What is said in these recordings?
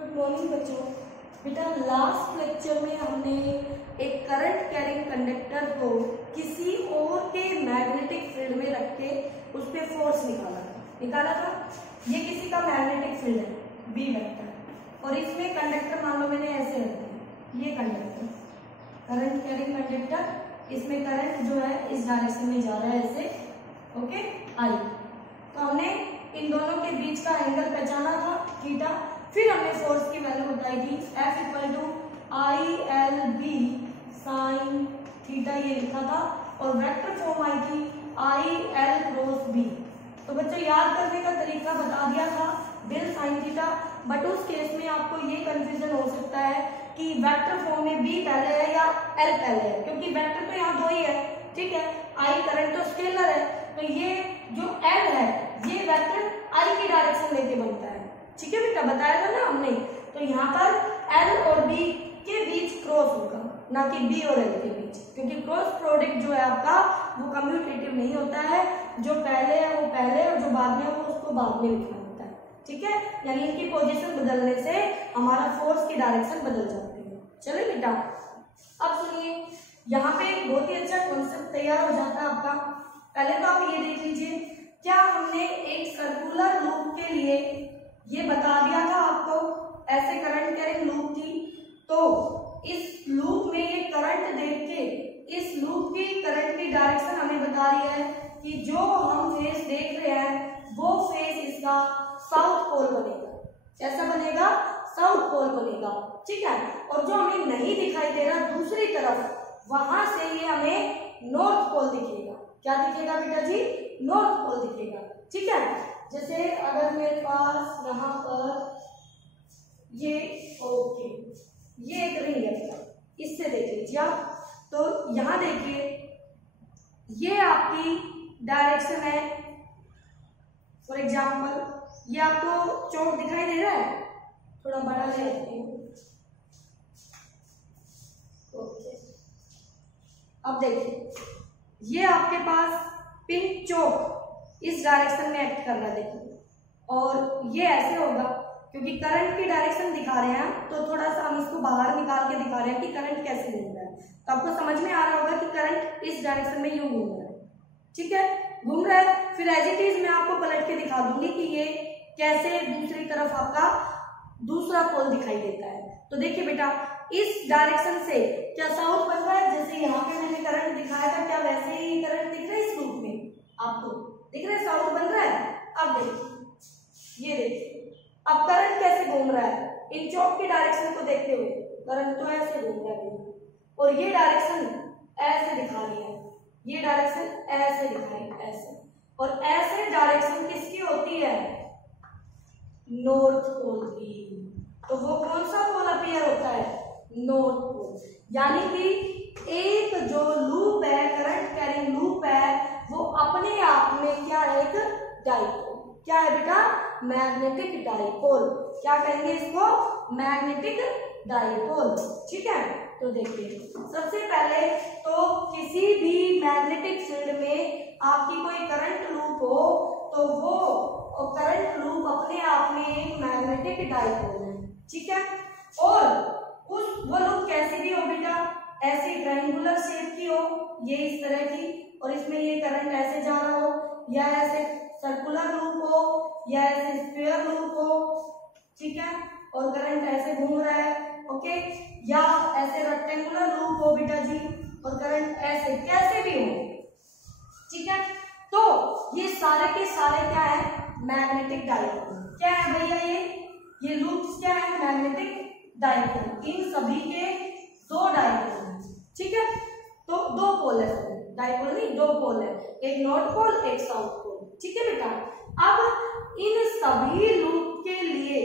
Good morning बच्चों। बेटा last lecture में हमने एक करंट कैरिंग कंडक्टर को किसी और के मैग्नेटिक फील्ड में रख के उस पर फोर्स निकाला था। ये किसी का मैग्नेटिक फील्ड है बी वेक्टर और इसमें कंडक्टर मान लो मैंने ऐसे रख दिया, ये कंडक्टर करंट कैरिंग कंडक्टर, इसमें करंट जो है इस डायरेक्शन में जा रहा है ऐसे, ओके आई। तो हमने इन दोनों के बीच का एंगल पहचाना था थीटा। फिर हमने फोर्स की वैल्यू बताई थी F equal to I L B sine theta, ये लिखा था और वेक्टर फॉर्म आई थी आई एल क्रॉस बी। तो बच्चों याद करने का तरीका बता दिया था डेल साइन थीटा, बट उस केस में आपको ये कंफ्यूजन हो सकता है कि वेक्टर फॉर्म में बी पहले है या एल पहले है, क्योंकि वेक्टर तो यहाँ दो ही है, ठीक है। आई करंट तो स्केलर है, तो ये जो एल है ये वेक्टर आई की डायरेक्शन लेके बनता है, ठीक है बेटा, बताया था ना हमने। तो यहाँ पर एल और बी के बीच क्रॉस होगा, ना कि बी और एल के बीच, क्योंकि क्रॉस प्रोडक्ट जो है आपका वो कम्यूटेटिव नहीं होता है। जो पहले है वो पहले और जो बाद में है वो उसको बाद में लिखना होता है, ठीक है। यानी इनकी पोजीशन बदलने से हमारा फोर्स की डायरेक्शन बदल जाती है। चलिए बेटा अब सुनिए, यहाँ पे बहुत ही अच्छा कॉन्सेप्ट तैयार हो जाता है आपका। पहले तो आप ये देख लीजिए, क्या हमने एक सर्कुलर लूप के लिए ये बता दिया था आपको, ऐसे करंट कैरिंग लूप थी, तो इस लूप में ये करंट देख के इस लूप की करंट की डायरेक्शन हमें बता रही है कि जो हम फेस देख रहे हैं वो फेस इसका साउथ पोल बनेगा। कैसा बनेगा? साउथ पोल बनेगा, ठीक है। और जो हमें नहीं दिखाई दे रहा दूसरी तरफ, वहां से ये हमें नॉर्थ पोल दिखेगा। क्या दिखेगा बेटा जी? नॉर्थ पोल दिखेगा, ठीक है। जैसे अगर मेरे पास यहाँ पर ये ओके ये एक रिंग है बेटा, इससे देख लीजिए आप। तो यहाँ देखिए ये आपकी डायरेक्शन है, फॉर एग्जाम्पल ये आपको चौक दिखाई दे रहा है, थोड़ा बड़ा ले लेते हैं, ओके। अब देखिए ये आपके पास पिंक चौक इस डायरेक्शन में एक्ट कर रहा है, देखिए, और ये ऐसे होगा क्योंकि करंट की डायरेक्शन दिखा रहे हैं, तो थोड़ा सा हम इसको बाहर निकाल के दिखा रहे हैं कि करंट कैसे घूम रहा है। तो आपको समझ में आ रहा होगा कि करंट इस डायरेक्शन में यूं घूम रहा है, ठीक है, घूम रहा है। फिर एज इट इज मैं आपको पलट के दिखा दूंगी कि ये कैसे दूसरी तरफ आपका दूसरा पोल दिखाई देता है। तो देखिए बेटा इस डायरेक्शन से क्या साउथ बन रहा है, जैसे यहाँ पे मैंने करंट दिखाया था, क्या वैसे ही करंट दिख रहा है इस रूप में? आपको दिख रहा है साउथ बन रहा है। अब देखिए ये देखिए अब करंट कैसे घूम रहा है, इन चौक की डायरेक्शन को देखते हुए करंट तो ऐसे घूम रहा है और ये डायरेक्शन ऐसे दिखा रही है, ये डायरेक्शन ऐसे दिखाई ऐसे, और ऐसे डायरेक्शन किसकी होती है? नॉर्थ पोल की। तो वो कौन सा पोल अपीयर होता है? North pole. यानी कि एक जो लूप है, करंट कैरिंग लूप है, वो अपने आप में क्या है? एक डाइपोल। क्या है बेटा? Magnetic dipole. क्या कहेंगे इसको? मैग्नेटिक डाइपोल, ठीक है। तो देखिए सबसे पहले तो किसी भी मैग्नेटिक फील्ड में आपकी कोई करंट लूप हो तो वो करंट लूप अपने आप में एक मैग्नेटिक डाइपोल है, ठीक है। और वो लूप कैसी भी हो बेटा, ऐसी ट्रायंगुलर शेप की हो, ये इस तरह की, और इसमें ये करंट ऐसे जा रहा हो, या ऐसे सर्कुलर लूप हो, या ऐसे स्क्वायर लूप हो, ठीक है, और करंट ऐसे घूम रहा है, ओके, या ऐसे रेक्टेंगुलर लूप हो बेटा जी और करंट ऐसे, कैसे भी हो, ठीक है। तो ये सारे के सारे क्या है? Magnetic dipole. क्या है भैया? ये लूप्स क्या है? Magnetic dipole. इन सभी के दो डाइपोल हैं, ठीक है। तो दो पोल है, डाइपोल नहीं, दो पोल है, एक नॉर्थ पोल एक साउथ पोल, ठीक है बेटा। अब इन सभी लूप के लिए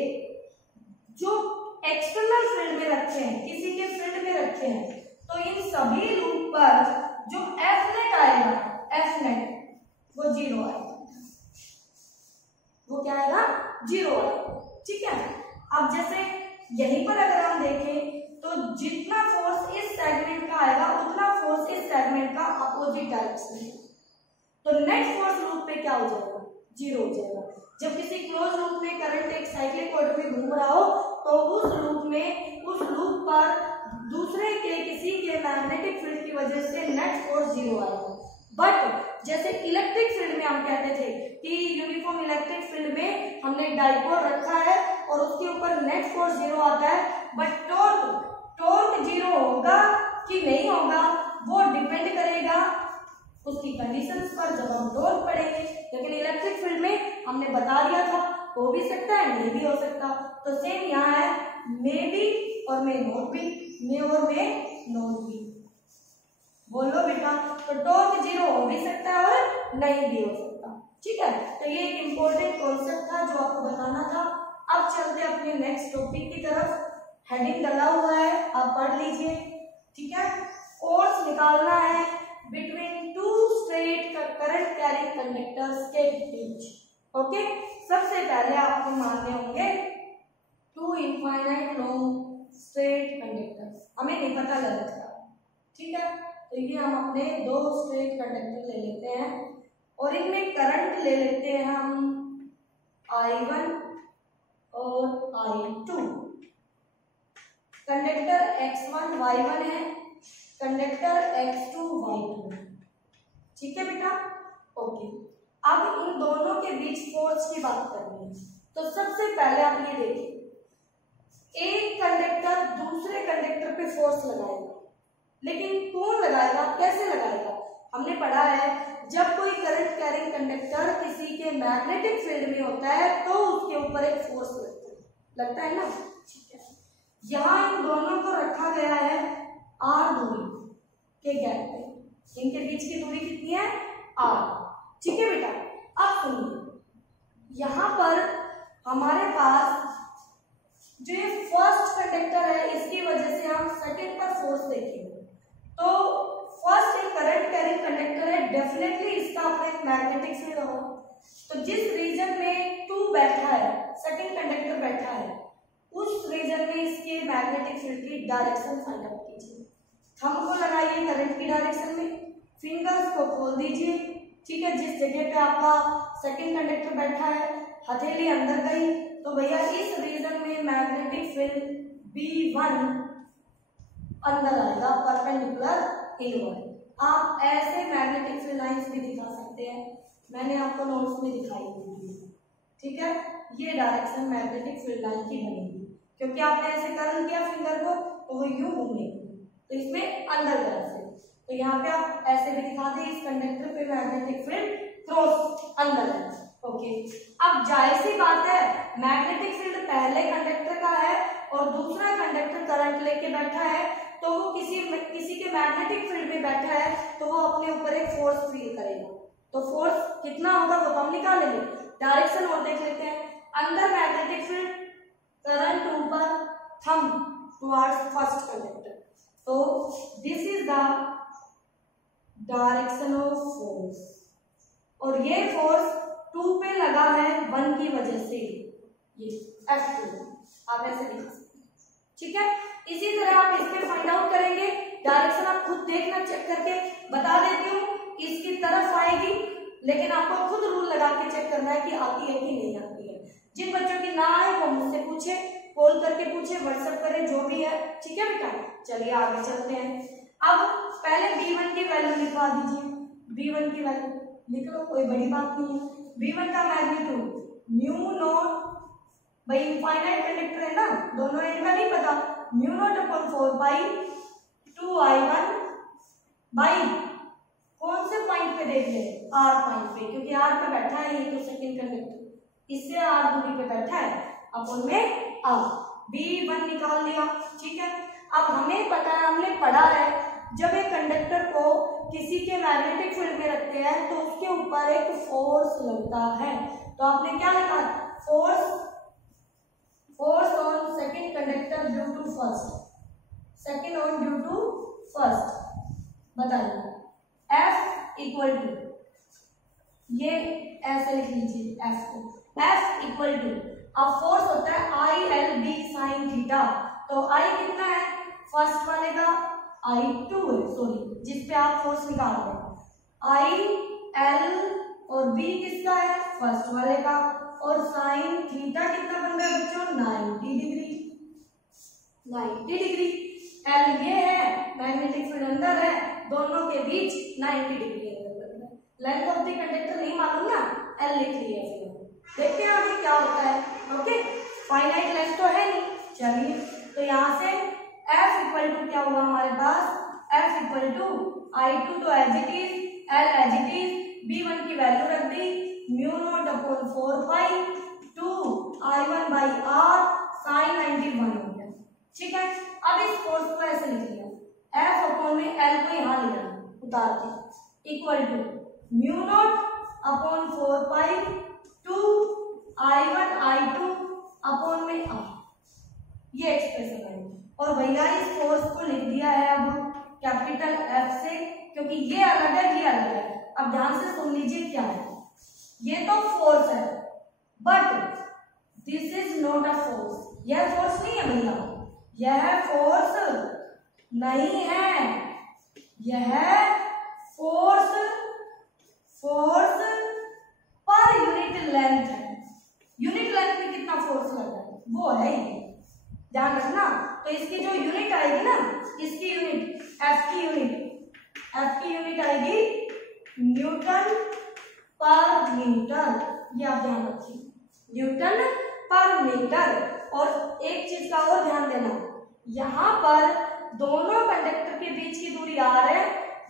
जो एक्सटर्नल फील्ड में रखे हैं, किसी के फील्ड में रखे हैं, तो इन सभी लूप पर जो एफ नेट आएगा, एफ नेट वो जीरो आएगा, वो क्या आएगा? जीरो आएगा, ठीक है। अब जैसे यहीं पर अगर हम देखें तो जितना फोर्स इस सेगमेंट का आएगा उतना फोर्स इस सेगमेंट का अपोजिट डायरेक्शन है, तो नेट फोर्स लूप पे क्या हो जाएगा? जीरो हो जाएगा। जब किसी क्लोज लूप में करंट एक साइक्लिक ऑर्डर में घूम रहा हो तो वजह से नेट फोर्स जीरो आएगा। बट जैसे इलेक्ट्रिक फील्ड में हम कहते थे कि यूनिफॉर्म इलेक्ट्रिक फील्ड में हमने डाइपोल रखा है और उसके ऊपर नेट फोर्स जीरो आता है, बट टॉर्क जीरो होगा कि नहीं होगा वो डिपेंड करेगा उसकी कंडीशंस पर जब हम टॉर्क पढ़ेंगे। लेकिन इलेक्ट्रिक फील्ड में हमने बता दिया था हो भी सकता है नहीं भी हो सकता। तो सेम यहाँ है, मे बी और मे नॉट बी, मे और मे नॉट बी। बोलो बेटा, तो टॉर्क जीरो हो भी सकता है और नहीं भी हो सकता। ठीक है, तो ये एक इम्पोर्टेंट कॉन्सेप्ट था जो आपको बताना था। अब चलते अपने नेक्स्ट टॉपिक की तरफ। हेडिंग डला हुआ है, आप पढ़ लीजिए। ठीक है, फोर्स निकालना है between two straight current carrying conductors के बीच। ओके, सबसे पहले आपको मानने होंगे two infinite long straight conductors, हमें नहीं पता गलत का। ठीक है, तो ये हम अपने दो स्ट्रेट कंडक्टर ले लेते हैं और इनमें करंट ले लेते हैं हम I1 और I2। कंडक्टर X1 Y1 है, कंडक्टर X2 Y2। ठीक है बेटा, ओके। अब इन दोनों के बीच फोर्स की बात करनी है। तो सबसे पहले आप ये देखिए, एक कंडक्टर दूसरे कंडक्टर पे फोर्स लगाएगा, लेकिन कौन लगाएगा, कैसे लगाएगा? हमने पढ़ा है जब कोई करंट कैरिंग कंडक्टर किसी के मैग्नेटिक फील्ड में होता है तो उसके ऊपर एक फोर्स लगता है ना। ठीक है, यहाँ इन दोनों को रखा गया है R दूरी के गैप पे, इनके बीच की दूरी कितनी है? R। ठीक है बेटा, अब सुनिए, यहाँ पर हमारे पास जो ये फर्स्ट कंडक्टर है इसकी वजह से हम सेकंड पर फोर्स देखेंगे। तो फर्स्ट एक करंट कैरिंग कंडक्टर है, डेफिनेटली इसका अपना एक मैग्नेटिक फील्ड होगा। तो जिस रीजन में 2 बैठा है, सेकंड कंडक्टर बैठा है, उस रीजन में इसके मैग्नेटिक फील्ड की डायरेक्शन फाइंड आउट कीजिए। थंब को लगाइए करंट की डायरेक्शन में, फिंगर्स को खोल दीजिए। ठीक है, जिस जगह पे आपका सेकंड कंडक्टर बैठा है हथेली अंदर गई तो भैया इस रीजन में मैग्नेटिक फील्ड B1 अंदर आएगा, परपेंडिकुलर इनवर्ड। आप ऐसे मैग्नेटिक फील्ड लाइंस भी दिखा सकते हैं, मैंने आपको नोट्स में दिखाई होगी। ठीक है, ये डायरेक्शन मैग्नेटिक फील्ड लाइन की बनेगी, क्योंकि आपने ऐसे कर्ल किया फिंगर को तो वो यूं घूमेगी, तो इसमें अंदर तरफ से। तो यहाँ पे आप ऐसे भी दिखा दें, इस कंडक्टर पे मैग्नेटिक फील्ड क्रॉस अंदर है। ओके, अब जाहिर सी बात है मैग्नेटिक फील्ड पहले कंडक्टर का है और दूसरा कंडक्टर करंट लेके बैठा है, तो वो किसी के मैग्नेटिक फील्ड में बैठा है तो वो अपने ऊपर एक फोर्स फील करेगा। तो फोर्स कितना होगा वो हम निकालेंगे। डायरेक्शन और देख लेते हैं, अंदर मैग्नेटिक फील्ड, करंट ऊपर, थंब टुवर्ड्स फर्स्ट कंडक्टर। तो this is the direction of force, और ये फोर्स 2 पे लगा है 1 की वजह से, ये F2 आप ऐसे लिख सकते हैं। ठीक है, इसी तरह आप इस पे फाइंड आउट करेंगे। डायरेक्शन आप खुद देखना, चेक करके बता देती हूँ, इसकी तरफ आएगी, लेकिन आपको खुद रूल लगा के चेक करना है कि आती है कि नहीं आती है। जिन बच्चों की ना आए वो मुझसे पूछे, कॉल करके पूछे, व्हाट्सएप करें, जो भी है। ठीक है बेटा, चलिए आगे चलते हैं। अब पहले B1 की वैल्यू लिखवा दीजिए, B1 की वैल्यू लिख लो, कोई बड़ी बात नहीं है। B1 का मैग्नीट्यूड म्यू नॉट, भाई इनफाइनाइट कंडक्टर है ना, दोनों एंड का नहीं पता, mu naught upon 4 by 2I1 by कौन से पॉइंट पे देख ले, R पॉइंट पे, क्योंकि R पे बैठा है ये तो सेकंड कंडक्टर, इससे R दूरी पे बैठा है, अपॉन में R। B1 निकाल लिया। ठीक है, अब हमें पता है, हमने पढ़ा है जब एक कंडक्टर को किसी के मैग्नेटिक फील्ड में रखते हैं तो उसके ऊपर एक फोर्स लगता है। तो आपने क्या लिखा, force on second conductor due to first, second on due to first. बताइए F इक्वल टू, ये ऐसे लिख लीजिए F को, F इक्वल टू, अब फोर्स होता है ILB साइन थीटा, तो I कितना है फर्स्ट वाले का, I2 है, सॉरी, जिस पे आप फोर्स निकाल रहे हैं, IL और B किसका है फर्स्ट वाले का, और साइन थीटा कितना बन रहा है बच्चों 90 डिग्री। L ये है मैग्नेटिक फील्ड अंदर है, दोनों के बीच 90 डिग्री एंगल बनना है। लेंथ ऑफ द कंडक्टर नहीं मालूम ना, एल लिख लिया फिर। देखते हैं आगे क्या होता है। ओके, फाइनाइट लेंथ तो है नहीं। चलिए, तो यहाँ से F इक्वल टू क्या हुआ हमारे पास, F इक्वल टू I2 तो as it is, L as it is, B1 की वैल्यू रख दी mu not upon 4 pi 2 I1 by R sine 91 हो गया। ठीक है, अब इस फोर्स को ऐसे लिख लिया, F अपॉन में L को यहाँ ले लेना उतार के, equal to mu not upon 4 pi 2 I1 I2 upon में R, ये एक्सप्रेशन है। और भैया इस फोर्स को लिख दिया है अब कैपिटल F से, क्योंकि ये अलग है ये अलग है। अब ध्यान से सुन लीजिए क्या है, ये तो फोर्स है but this is not a force. यह फोर्स नहीं है भैया, यह फोर्स नहीं है, यह फोर्स पर यूनिट लेंथ है। यूनिट लेंथ में कितना फोर्स लग रहा है वो है ये, ध्यान रखना। तो इसकी जो यूनिट आएगी ना, इसकी यूनिट F की यूनिट आएगी न्यूटन पर मीटर, ये आप ध्यान रखिए, न्यूटन पर मीटर। और एक चीज का और ध्यान देना, यहाँ पर दोनों कंडक्टर के बीच की दूरी R है,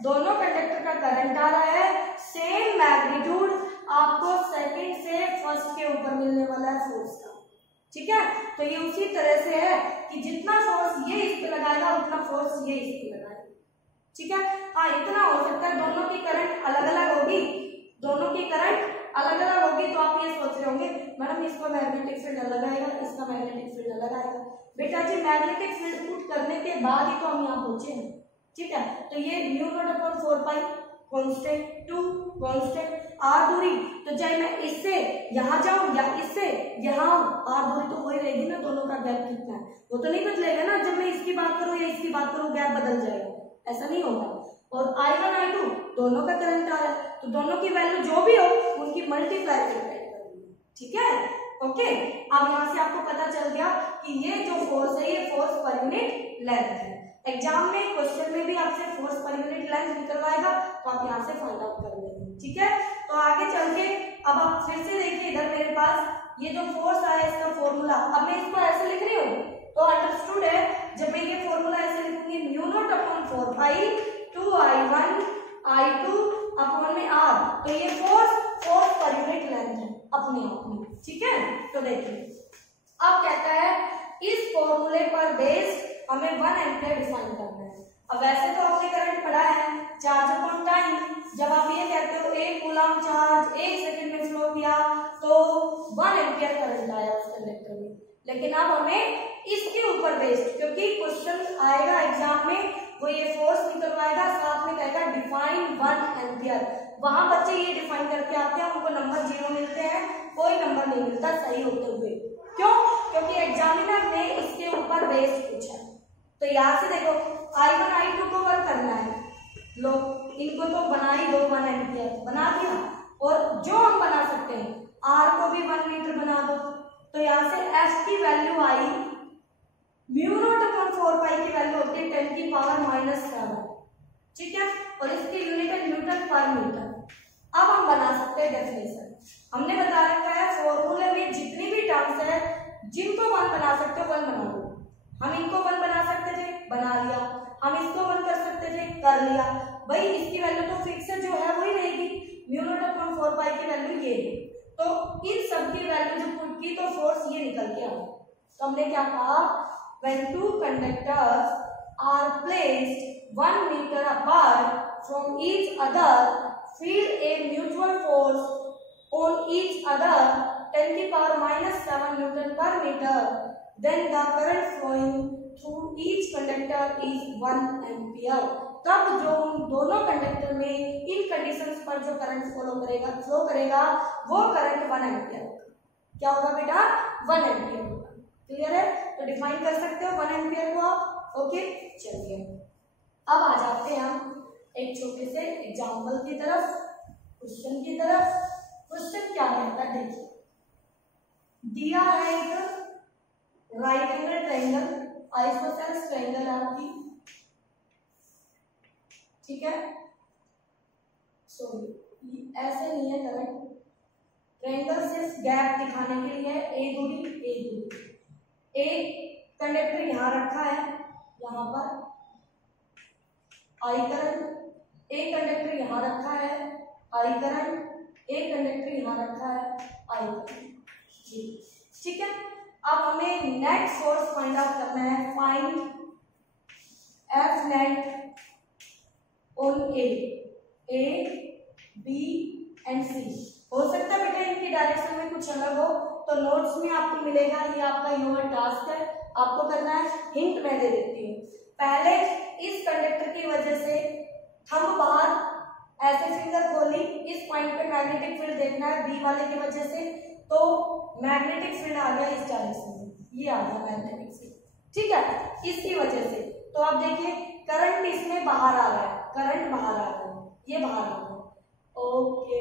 दोनों कंडक्टर का करंट आ रहा है, सेम मैग्नीट्यूड आपको सेकंड से फर्स्ट के ऊपर मिलने वाला है फोर्स का। ठीक है, तो ये उसी तरह से है कि जितना फोर्स ये इस पे लगाएगा उतना फोर्स ये इस पे लगाएगा। ठीक है, हाँ इतना हो सकता है दोनों की करंट अलग अलग होगी, दोनों की करंट अलग अलग होगी। तो आप ये सोच रहे होंगे मैडम इसका मैग्नेटिक फील्ड अलग आएगा, इसका मैग्नेटिक फील्ड अलग आएगा। बेटा जी मैग्नेटिक फील्ड पुट करने के बाद ही तो हम यहाँ पहुंचे हैं। ठीक है, तो ये म्यू नॉट अपॉन 4 पाई कांस्टेंट 2 कांस्टेंट R दूरी, तो चाहे मैं इससे यहाँ जाऊं या इससे यहाँ R दूरी तो वही रहेगी ना, दोनों का गैप कितना है वो तो नहीं बदलेगा ना। जब मैं इसकी बात करूं या इसकी बात करूं गैप बदल जाएगा, ऐसा नहीं होगा। और I1 I2 दोनों का करंट आ रहा है, तो दोनों की वैल्यू जो भी हो उनकी मल्टीप्लाई करेंगे। ठीक है, ओके। अब यहाँ से आपको पता चल गया कि ये जो फोर्स है ये फोर्स पर यूनिट लेंथ है। एग्जाम में क्वेश्चन में भी आपसे फोर्स पर यूनिट लेंथ निकलवाएगा, तो आप यहाँ से फाइंड आउट कर लेंगे। ठीक है, तो आगे चल के अब आप फिर से देखिए इधर मेरे पास ये जो फोर्स आया इसका फॉर्मूला, अब मैं इसको ऐसे लिख रही हूँ तो अंडरस्टूड है। जब मैं ये फॉर्मूला ऐसे लिखूंगी mu naught upon 4 pi 2 I1 I2 upon में R, तो ये फोर्स पर यूनिट लेंथ है अपने आप में। ठीक है, तो देखिए अब कहता है इस फॉर्मूले पर बेस्ड हमें 1 एम्पियर डिफाइन करना है। अब वैसे तो आपने करंट पढ़ा है चार्ज अपॉन टाइम, जब आप ये कहते हो 1 कूलम चार्ज 1 सेकंड में फ्लो किया तो 1 एम्पियर करंट आया उस कंडक्टर में। लेकिन अब हमें इसके ऊपर बेस्ड, क्योंकि क्वेश्चन आएगा एग्जाम में वो ये फोर्स निकलवाएगा, साथ में कहेगा डिफाइन 1 एम्पियर। वहां बच्चे ये डिफाइन करके आते हैं, उनको नंबर 0 मिलते हैं, कोई नंबर नहीं मिलता सही होते हुए। क्यों? क्योंकि एग्जामिनर ने इसके ऊपर बेस्ड पूछा। तो यहाँ से देखो I1 I2 को वर्क करना है, लो इनको तो बना ही दो 1 एम्पियर बना दिया, और जो हम बना सकते हैं R को भी 1 मीटर बना दो। तो यहाँ से F की वैल्यू आई म्यू नॉट अपॉन 4 पाई की वैल्यू होती है 10 की पावर -7। ठीक है, और इसकी यूनिट है न्यूटन पर मीटर। अब हम बना सकते हैं डेफिनेशन। हमने बता रखा है फॉर्मूले में जितनी भी टर्म्स है जिनको 1 बना सकते हो 1 बना दो। हम इनको 1 बना सकते थे, बना लिया। हम इसको 1 कर सकते थे, कर लिया। भाई इसकी वैल्यू तो फिक्स है, जो है वही रहेगी, म्यू नॉट अपॉन 4 पाई की वैल्यू ये है। तो इन सब की वैल्यू जब पुट की तो फोर्स ये निकल के आया। तो हमने क्या कहा, when two conductors are placed 1 meter apart from each other, feel a mutual force on each other 10 की पावर -7 न्यूटन पर metre, then the current flowing through each conductor is 1 ampere। तब जो उन दोनों कंडक्टर में इन कंडीशंस पर जो current flow करेगा वो करंट 1 एम्पियर। क्या होगा बेटा, 1 एम्पियर होगा। क्लियर है? तो डिफाइन कर सकते हो 1 एम्पियर को आप। ओके, चलिए अब आ जाते हैं हम एक छोटे से एग्जाम्पल की तरफ, क्वेश्चन की तरफ। क्वेश्चन क्या कहता है, देखिए दिया है एक right angle triangle, isosceles triangle आपकी। ठीक है, सॉरी ऐसे नहीं है करंट, ट्रायंगल से गैप दिखाने के लिए ए दूरी, एक कंडक्टर यहाँ रखा है, यहाँ पर आई करंट, एक कंडक्टर यहाँ रखा है, आई करंट, एक कंडक्टर यहाँ रखा है, आई करंट। ठीक है, अब हमें नेट फोर्स फाइंड आउट करना है। Find F net on A B and C. हो सकता है बेटा इनकी डायरेक्शन में कुछ अलग हो, तो नोट्स में आपको मिलेगा, ये आपका ह्यूमन टास्क है, आपको करना है। हिंट मैं दे देती हूँ। पहले इस कंडक्टर की वजह से थंब बाहर ऐसे फिंगर खोली, इस पॉइंट पे मैग्नेटिक फील्ड देखना है, बी वाले की वजह से, तो मैग्नेटिक फील्ड आ गया इस डायरेक्शन में, ये आ गया मैग्नेटिक फील्ड। ठीक है, इसकी वजह से तो आप देखिए करंट इसमें बाहर आ रहा है, करंट बाहर आ रहा है, ये बाहर आ रहा है, ओके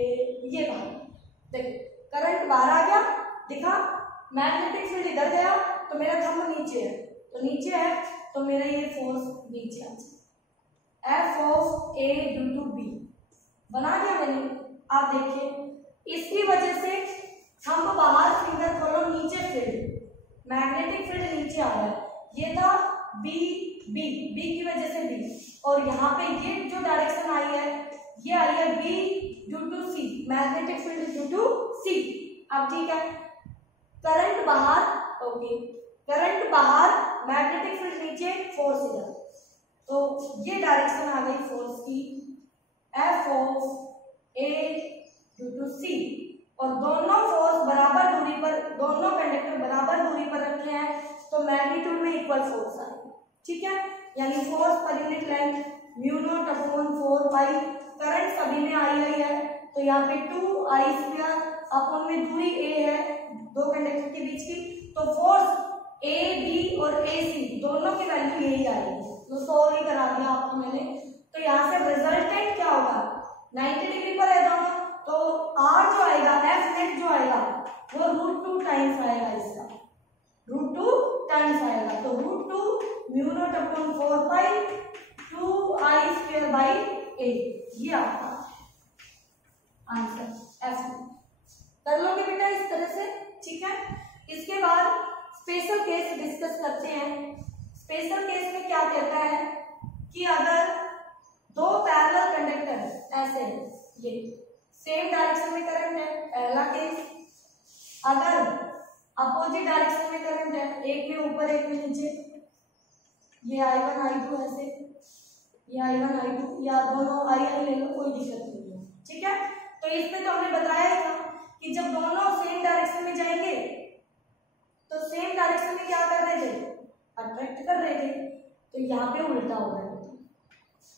ये बाहर, देखिए करंट बाहर आ गया, दिखा, मैग्नेटिक फील्ड इधर गया, तो मेरा थंब नीचे है, तो नीचे है तो मेरा ये फोर्स नीचे आ जाए। F of A due to B बना दिया मैंने। आप देखिए इसकी वजह से थंब बाहर, फिंगर खोलो, नीचे फील्ड, मैग्नेटिक फील्ड नीचे आ रहा है, ये था बी, बी की वजह से बी, और यहाँ पे ये जो डायरेक्शन आई है ये आई है B due to C, magnetic field due to C. अब ठीक है, करंट बाहर, ओके करंट बाहर, मैग्नेटिक फील्ड नीचे, फोर्स इधर, तो ये डायरेक्शन आ गई फोर्स की, F of A due to C, और दोनों फोर्स बराबर दूरी पर, दोनों कंडक्टर बराबर दूरी पर रखे हैं, तो मैग्नीट्यूड में इक्वल फोर्स आएगा। ठीक है, यानी force per unit length mu naught upon 4 पाई, करंट सभी में आई है, तो यहाँ पे 2 आई स्क्वायर अपॉन में दूरी ए है दो कंडक्टर के बीच की, तो फोर्स ए बी और ए सी दोनों की वैल्यू यही आएगी, तो सॉल्व ही करा दिया आपको मैंने। तो यहाँ से रिजल्टेंट क्या होगा, 90 डिग्री पर है दोनों, तो आर जो आएगा, एफ नेट जो आएगा वो √2 टाइम्स आएगा, इसका √2 टाइम्स आएगा, तो √2 mu not upon 4 pi 2 I square by A, ये आपका आंसर एफ कर लोगे बेटा इस तरह से। ठीक है, इसके बाद स्पेशल केस डिस्कस करते हैं। स्पेशल केस में क्या कहता है कि अगर दो पैरेलल कंडक्टर ऐसे हैं, ये सेम डायरेक्शन में करंट है, पहला केस। अगर अपोजिट डायरेक्शन में करंट है, एक में ऊपर एक में नीचे, ये I1 I2 ऐसे, ये I1 I2, या दोनों I ले लो, कोई दिक्कत नहीं है। ठीक है, तो इसमें तो हमने बताया था कि जब दोनों सेम डायरेक्शन में जाएंगे तो सेम डायरेक्शन में क्या कर रहे थे, अट्रैक्ट कर रहे थे, तो यहाँ पे उल्टा हो रहा है।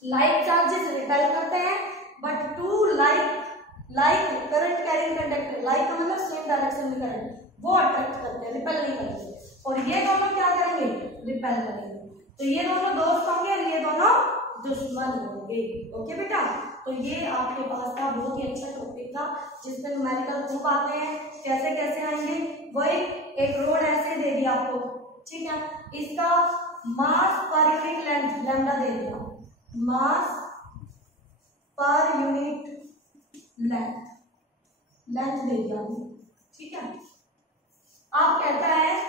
लाइक चार्जेस रिपेल करते हैं, but two like current carrying conductor, like का मतलब सेम डायरेक्शन में करंट, वो अट्रैक्ट करते हैं, रिपेल नहीं करते, और ये दोनों क्या करेंगे, रिपेल करेंगे। तो ये दोनों दोस्त होंगे और ये दोनों दुश्मन होंगे। ओके बेटा, तो ये आपके पास का बहुत ही अच्छा टॉपिक था, जिसमें न्यूमेरिकल खूब आते हैं, कैसे कैसे आएंगे, वही एक रोड ऐसे दे दिया आपको। ठीक है, इसका मास पर यूनिट लेंथ लैम्डा दे दिया, मास पर यूनिट लेंथ दे दिया। ठीक है, आप कहता है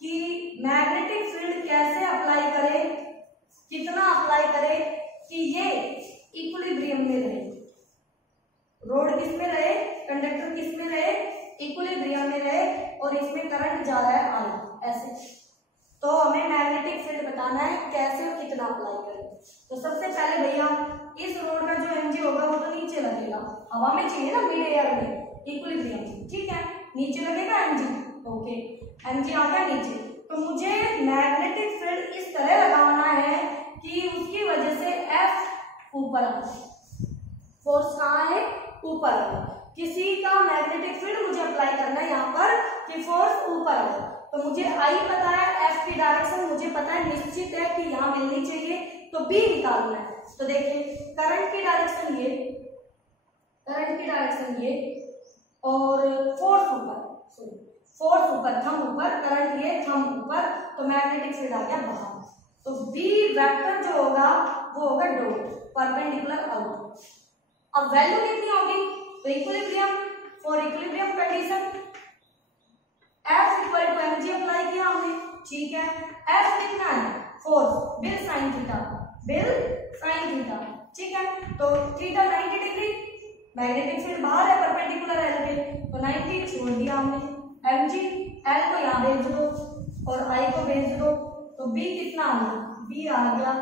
कि मैग्नेटिक फील्ड कैसे अप्लाई करे, कितना अप्लाई करे कि ये इक्विलिब्रियम में रहे, रोड किस में रहे, कंडक्टर किस में रहे, इक्विलिब्रियम में रहे, और इसमें करंट जा रहा है आई ऐसे। तो हमें मैग्नेटिक फील्ड बताना है कैसे और कितना अप्लाई करें। तो सबसे पहले भैया इस रोड का जो mg होगा वो तो नीचे लगेगा, हवा में चाहिए ना, मिड एयर में, इक्विलिब्रियम। ठीक है, नीचे लगेगा mg, ओके mg आ गया नीचे, तो मुझे मैग्नेटिक फील्ड इस तरह लगाना है कि उसकी वजह से F ऊपर आ जाए, फोर्स कहाँ है, ऊपर आ जाए। किसी का मैग्नेटिक फील्ड मुझे अप्लाई करना है यहाँ पर कि फोर्स ऊपर आ जाए, तो मुझे आई पता है, F की डायरेक्शन मुझे पता है, निश्चित है कि यहाँ मिलनी चाहिए, तो B निकालना है। तो देखिए करंट की डायरेक्शन ये, करंट की डायरेक्शन ये, और फोर्स ऊपर, थंब ऊपर, करंट ये, थंब ऊपर, तो मैग्नेटिक फील्ड आ गया बाहर। तो बी वेक्टर जो होगा वो होगा डॉट परपेंडिकुलर आउट। अब वैल्यू कितनी होगी, तो equilibrium, for equilibrium condition F equal to mg apply किया हमने, ठीक है। F कितना है, फोर्स बिल साइन थीटा, बिल साइन थीटा, ठीक है। तो थीटा 90 डिग्री, मैग्नेटिक फील्ड बाहर है परपेंडिकुलर एल के, तो 90 छोड़ दिया हमने। mg एल को यहाँ भेज दो और I को भेज दो, तो B कितना आ गया, B आ गया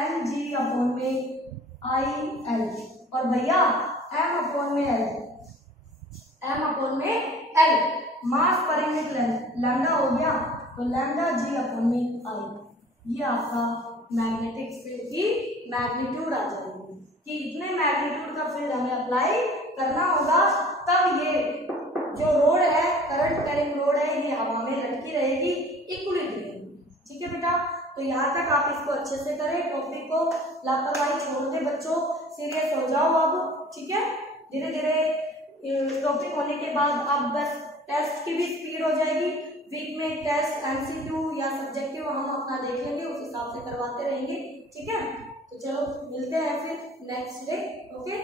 mg अपॉन में IL, और भैया m अपॉन में L, m अपॉन में L, मास पर यूनिट लेंथ लैम्डा हो गया, तो लैम्डा जी अपॉन में आई। ये आपका मैग्नेटिक फील्ड की मैग्नीट्यूड आ जाएगी कि इतने मैग्नीट्यूड का फील्ड हमें अप्लाई करना होगा, तब ये जो रोड है, करंट कैरिंग रोड है, ये हवा में लटकी रहेगी इक्विलिब्रियम। ठीक है बेटा, तो यहाँ तक आप इसको अच्छे से करें, टॉपिक को लापरवाही छोड़ दे बच्चों, सीरियस हो जाओ अब, ठीक है। धीरे धीरे टॉपिक होने के बाद अब बस टेस्ट की भी स्पीड हो जाएगी, वीक में टेस्ट एमसीक्यू या सब्जेक्टिव हम अपना देख लेंगे, उस हिसाब से करवाते रहेंगे, ठीक है। तो चलो मिलते हैं फिर नेक्स्ट डे, ओके।